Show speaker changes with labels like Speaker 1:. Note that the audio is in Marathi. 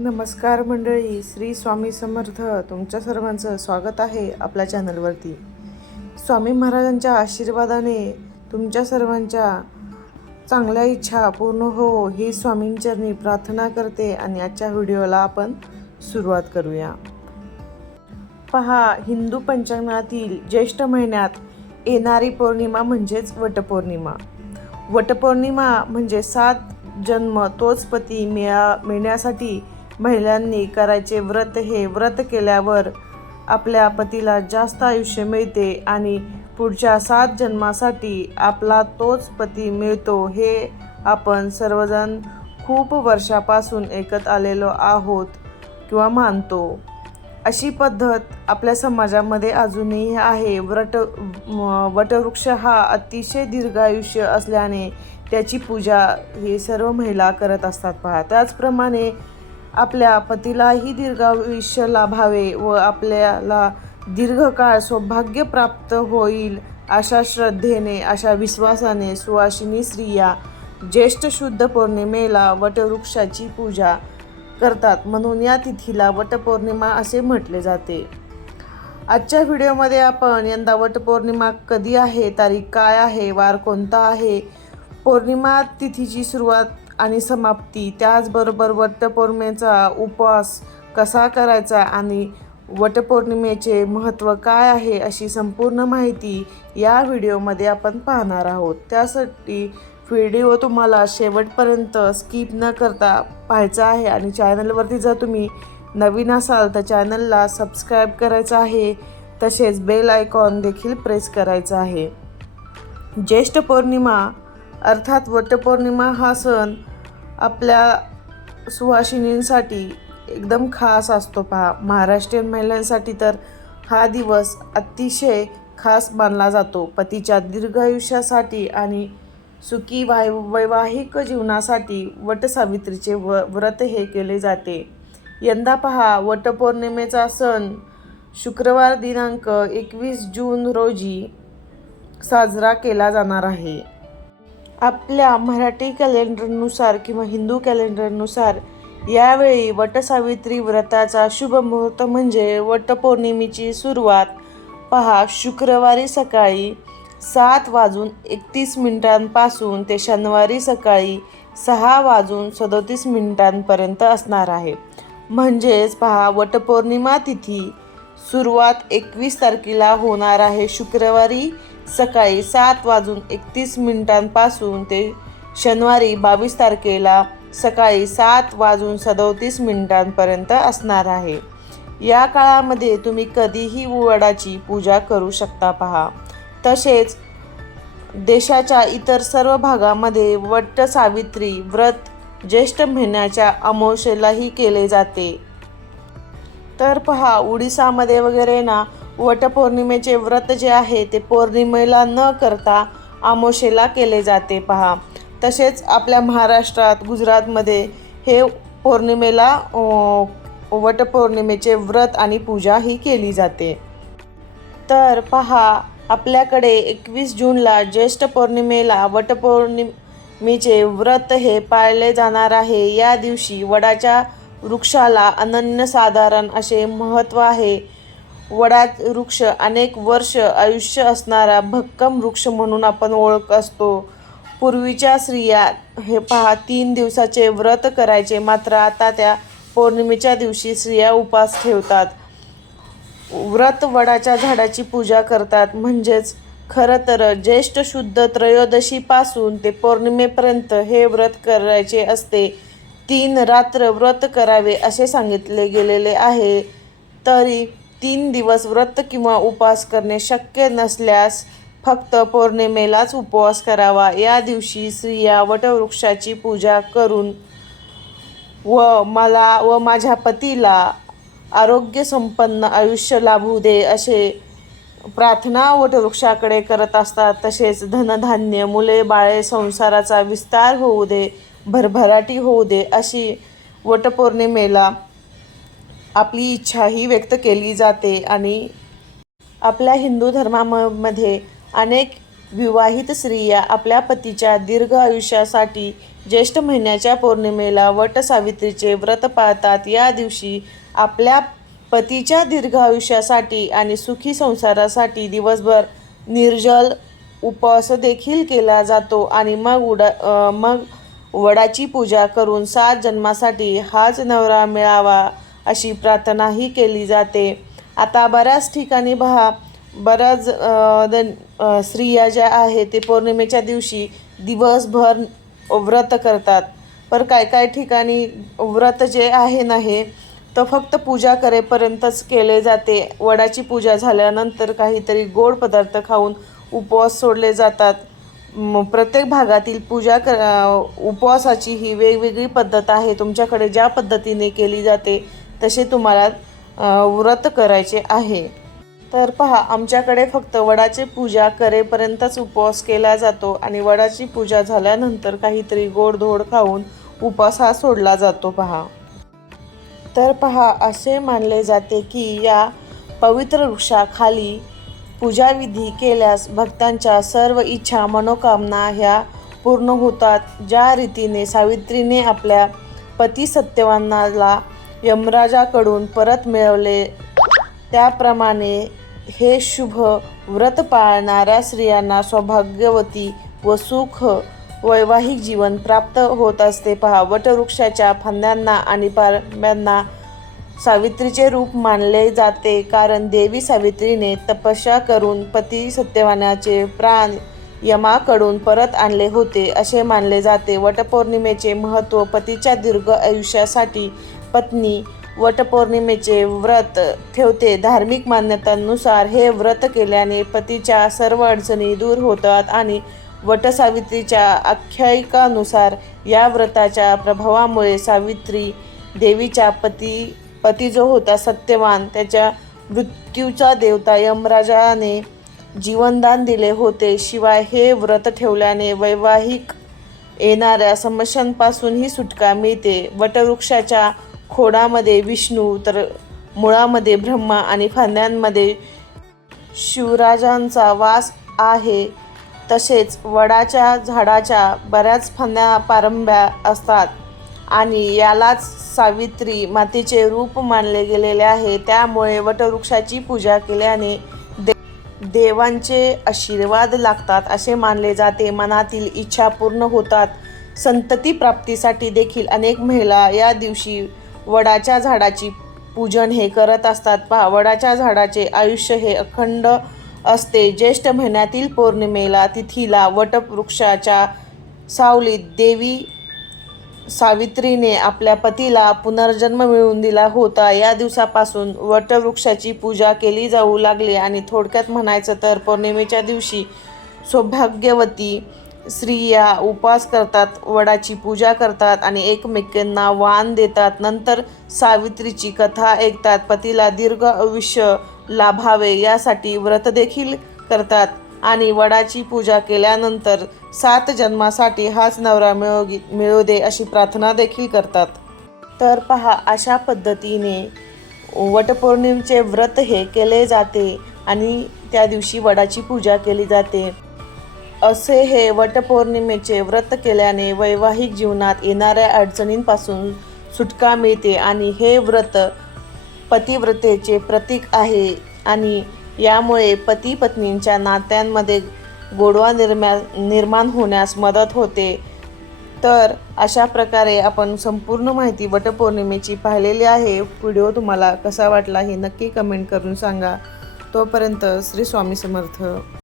Speaker 1: नमस्कार मंडळी श्री स्वामी समर्थ तुमच्या सर्वांचं स्वागत आहे आपल्या चॅनलवरती स्वामी महाराजांच्या आशीर्वादाने तुमच्या सर्वांच्या चांगल्या इच्छा पूर्ण हो ही स्वामींचरणी प्रार्थना करते आणि आजच्या व्हिडिओला आपण सुरुवात करूया पहा हिंदू पंचांगातील ज्येष्ठ महिन्यात येणारी पौर्णिमा म्हणजेच वटपौर्णिमा वटपौर्णिमा म्हणजे सात जन्म तोच पती मिळा मिळण्यासाठी महिलांनी करायचे व्रत हे व्रत केल्यावर आपल्या पतीला जास्त आयुष्य मिळते आणि पुढच्या सात जन्मासाठी आपला तोच पती मिळतो हे आपण सर्वजण खूप वर्षापासून ऐकत आलेलो आहोत किंवा मानतो अशी पद्धत आपल्या समाजामध्ये अजूनही आहे व्रट वटवृक्ष हा अतिशय दीर्घायुष्य असल्याने त्याची पूजा हे सर्व महिला करत असतात पहा त्याचप्रमाणे आपल्या पतीलाही दीर्घायुष्य लाभावे व आपल्याला दीर्घकाळ सौभाग्य प्राप्त होईल अशा श्रद्धेने अशा विश्वासाने सुवासिनी स्त्रिया ज्येष्ठ शुद्ध पौर्णिमेला वटवृक्षाची पूजा करतात म्हणून या तिथीला वटपौर्णिमा असे म्हटले जाते आजच्या व्हिडिओमध्ये आपण यंदा वटपौर्णिमा कधी आहे तारीख काय आहे वार कोणता आहे पौर्णिमा तिथीची सुरुवात आणि समाप्ती त्याचबरोबर वटपौर्णिमेचा उपवास कसा करायचा आणि वटपौर्णिमेचे महत्त्व काय आहे अशी संपूर्ण माहिती या व्हिडिओमध्ये आपण पाहणार आहोत त्यासाठी व्हिडिओ तुम्हाला शेवटपर्यंत स्किप न करता पाहायचा आहे आणि चॅनलवरती जर तुम्ही नवीन असाल तर चॅनलला सबस्क्राईब करायचं आहे तसेच बेल आयकॉन देखील प्रेस करायचं आहे ज्येष्ठ पौर्णिमा अर्थात वटपौर्णिमा हा सण आपल्या सुहासिनींसाठी एकदम खास असतो पहा महाराष्ट्रीयन महिलांसाठी तर हा दिवस अतिशय खास मानला जातो पतीच्या दीर्घ आयुष्यासाठी आणि सुखी वाय वैवाहिक जीवनासाठी वटसावित्रीचे व व्रत हे केले जाते यंदा पहा वटपौर्णिमेचा सण शुक्रवार दिनांक एकवीस जून रोजी साजरा केला जाणार आहे आपल्या मराठी कॅलेंडरनुसार किंवा हिंदू कॅलेंडरनुसार यावेळी वटसावित्री व्रताचा शुभ मुहूर्त म्हणजे वटपौर्णिमेची सुरुवात पहा शुक्रवारी सकाळी सात वाजून एकतीस मिनिटांपासून ते शनिवारी सकाळी सहा वाजून सदोतीस मिनिटांपर्यंत असणार आहे म्हणजेच पहा वटपौर्णिमा तिथी सुरुवात एकवीस तारखेला होणार आहे शुक्रवारी सकाळी सात वाजून एकतीस मिनिटांपासून ते शनिवारी बावीस तारखेला सकाळी सात वाजून सदोतीस मिनिटांपर्यंत असणार आहे या काळामध्ये तुम्ही कधीही वडाची पूजा करू शकता पहा तसेच देशाच्या इतर सर्व भागामध्ये वट्ट सावित्री व्रत ज्येष्ठ महिन्याच्या अमावशेलाही केले जाते तर पहा उडिसामध्ये वगैरे ना वटपौर्णिमेचे व्रत जे आहे ते पौर्णिमेला न करता आमोशेला केले जाते पहा तसेच आपल्या महाराष्ट्रात गुजरातमध्ये हे पौर्णिमेला वटपौर्णिमेचे व्रत आणि पूजा ही केली जाते तर पहा आपल्याकडे एकवीस जूनला ज्येष्ठ पौर्णिमेला वटपौर्णिमेचे व्रत हे पाळले जाणार आहे या दिवशी वडाच्या वृक्षाला अनन्यसाधारण असे महत्त्व आहे वडात वृक्ष अनेक वर्ष आयुष्य असणारा भक्कम वृक्ष म्हणून आपण ओळख असतो पूर्वीच्या स्त्रिया हे पहा तीन दिवसाचे व्रत करायचे मात्र आता त्या पौर्णिमेच्या दिवशी स्त्रिया उपास ठेवतात व्रत वडाच्या झाडाची पूजा करतात म्हणजेच खरं तर ज्येष्ठ शुद्ध त्रयोदशीपासून ते पौर्णिमेपर्यंत हे व्रत करायचे असते तीन रात्र व्रत करावे असे सांगितले गेलेले आहे तरी तीन दिवस व्रत किंवा उपवास करणे शक्य नसल्यास फक्त पौर्णिमेलाच उपवास करावा या दिवशी स्त्रिया वटवृक्षाची पूजा करून व मला व माझ्या पतीला आरोग्य संपन्न आयुष्य लाभू दे असे प्रार्थना वटवृक्षाकडे करत असतात तसेच धनधान्य मुले बाळे संसाराचा विस्तार होऊ दे भरभराटी होऊ दे अशी वटपौर्णिमेला आपली इच्छाही व्यक्त केली जाते आणि आपल्या हिंदू धर्मामध्ये अनेक विवाहित स्त्रिया आपल्या पतीच्या दीर्घ आयुष्यासाठी ज्येष्ठ महिन्याच्या पौर्णिमेला वटसावित्रीचे व्रत पाळतात या दिवशी आपल्या पतीच्या दीर्घ आयुष्यासाठी आणि सुखी संसारासाठी दिवसभर निर्जल उपवास देखील केला जातो आणि मग उडा मग वडाची पूजा करून सात जन्मासाठी हाच नवरा मिळावा अशी प्रार्थनाही केली जाते आता बऱ्याच ठिकाणी पहा बऱ्याच स्त्रिया ज्या आहे ते पौर्णिमेच्या दिवशी दिवसभर व्रत करतात पर काय काय ठिकाणी व्रत जे आहे नाही तर फक्त पूजा करेपर्यंतच केले जाते वडाची पूजा झाल्यानंतर काहीतरी गोड पदार्थ खाऊन उपवास सोडले जातात प्रत्येक भागातील पूजा कर उपवासाची ही वेगवेगळी पद्धत आहे तुमच्याकडे ज्या पद्धतीने केली जाते तसे तुम्हाला व्रत करायचे आहे तर पहा आमच्याकडे फक्त वडाची पूजा करेपर्यंतच उपवास केला जातो आणि वडाची पूजा झाल्यानंतर काहीतरी गोडधोड खाऊन उपवास हा सोडला जातो पहा तर पहा असे मानले जाते की या पवित्र वृक्षाखाली पूजाविधी केल्यास भक्तांच्या सर्व इच्छा मनोकामना ह्या पूर्ण होतात ज्या रीतीने सावित्रीने आपल्या पती सत्यवानाला यमराजाकडून परत मिळवले त्याप्रमाणे हे शुभ व्रत पाळणाऱ्या स्त्रियांना सौभाग्यवती व सुख वैवाहिक जीवन प्राप्त होत असते पहा वटवृक्षाच्या फांद्यांना आणि पारंब्यांना सावित्रीचे रूप मानले जाते कारण देवी सावित्रीने तपस्या करून पती सत्यवानाचे प्राण यमाकडून परत आणले होते असे मानले जाते वटपौर्णिमेचे महत्त्व पतीच्या दीर्घ आयुष्यासाठी पत्नी वटपौर्णिमेचे व्रत ठेवते धार्मिक मान्यतांनुसार हे व्रत केल्याने पतीच्या सर्व अडचणी दूर होतात आणि वटसावित्रीच्या आख्यायिकानुसार या व्रताच्या प्रभावामुळे सावित्री देवीच्या पती पती जो होता सत्यवान त्याच्या मृत्यूचा देवता यमराजाने जीवनदान दिले होते शिवाय हे व्रत ठेवल्याने वैवाहिक येणाऱ्या समस्यांपासूनही सुटका मिळते वटवृक्षाच्या खोडामध्ये विष्णू तर मुळामध्ये ब्रह्मा आणि फांद्यांमध्ये शिवराजांचा वास आहे तसेच वडाच्या झाडाच्या बऱ्याच फांद्या पारंब्या असतात आणि यालाच सावित्री मातीचे रूप मानले गेलेले आहे त्यामुळे वटवृक्षाची पूजा केल्याने दे देवांचे आशीर्वाद लागतात असे मानले जाते मनातील इच्छा पूर्ण होतात संतती प्राप्तीसाठी देखील अनेक महिला या दिवशी वडाच्या झाडाची पूजन हे करत असतात पहा वडाच्या झाडाचे आयुष्य हे अखंड असते ज्येष्ठ महिन्यातील पौर्णिमेला तिथीला वटवृक्षाच्या सावलीत देवी सावित्रीने आपल्या पतीला पुनर्जन्म मिळवून दिला होता या दिवसापासून वटवृक्षाची पूजा केली जाऊ लागली आणि थोडक्यात म्हणायचं तर पौर्णिमेच्या दिवशी सौभाग्यवती स्त्रिया उपास करतात वडाची पूजा करतात आणि एकमेकांना वाण देतात नंतर सावित्रीची कथा ऐकतात पतीला दीर्घ आयुष्य लाभावे यासाठी व्रत देखील करतात आणि वडाची पूजा केल्यानंतर सात जन्मासाठी हाच नवरा मिळो मिळू दे अशी प्रार्थना देखील करतात तर पहा अशा पद्धतीने वटपौर्णिमेचे व्रत हे केले जाते आणि त्या दिवशी वडाची पूजा केली जाते असे हे वटपौर्णिमेचे व्रत केल्याने वैवाहिक जीवनात येणाऱ्या अडचणींपासून सुटका मिळते आणि हे व्रत पतिव्रतेचे प्रतीक आहे आणि यामुळे पती पत्नींच्या नात्यांमध्ये गोडवा निर्म्या निर्माण होण्यास मदत होते तर अशा प्रकारे आपण संपूर्ण माहिती वटपौर्णिमेची पाहिलेली आहे व्हिडिओ तुम्हाला कसा वाटला हे नक्की कमेंट करून सांगा तोपर्यंत श्री स्वामी समर्थ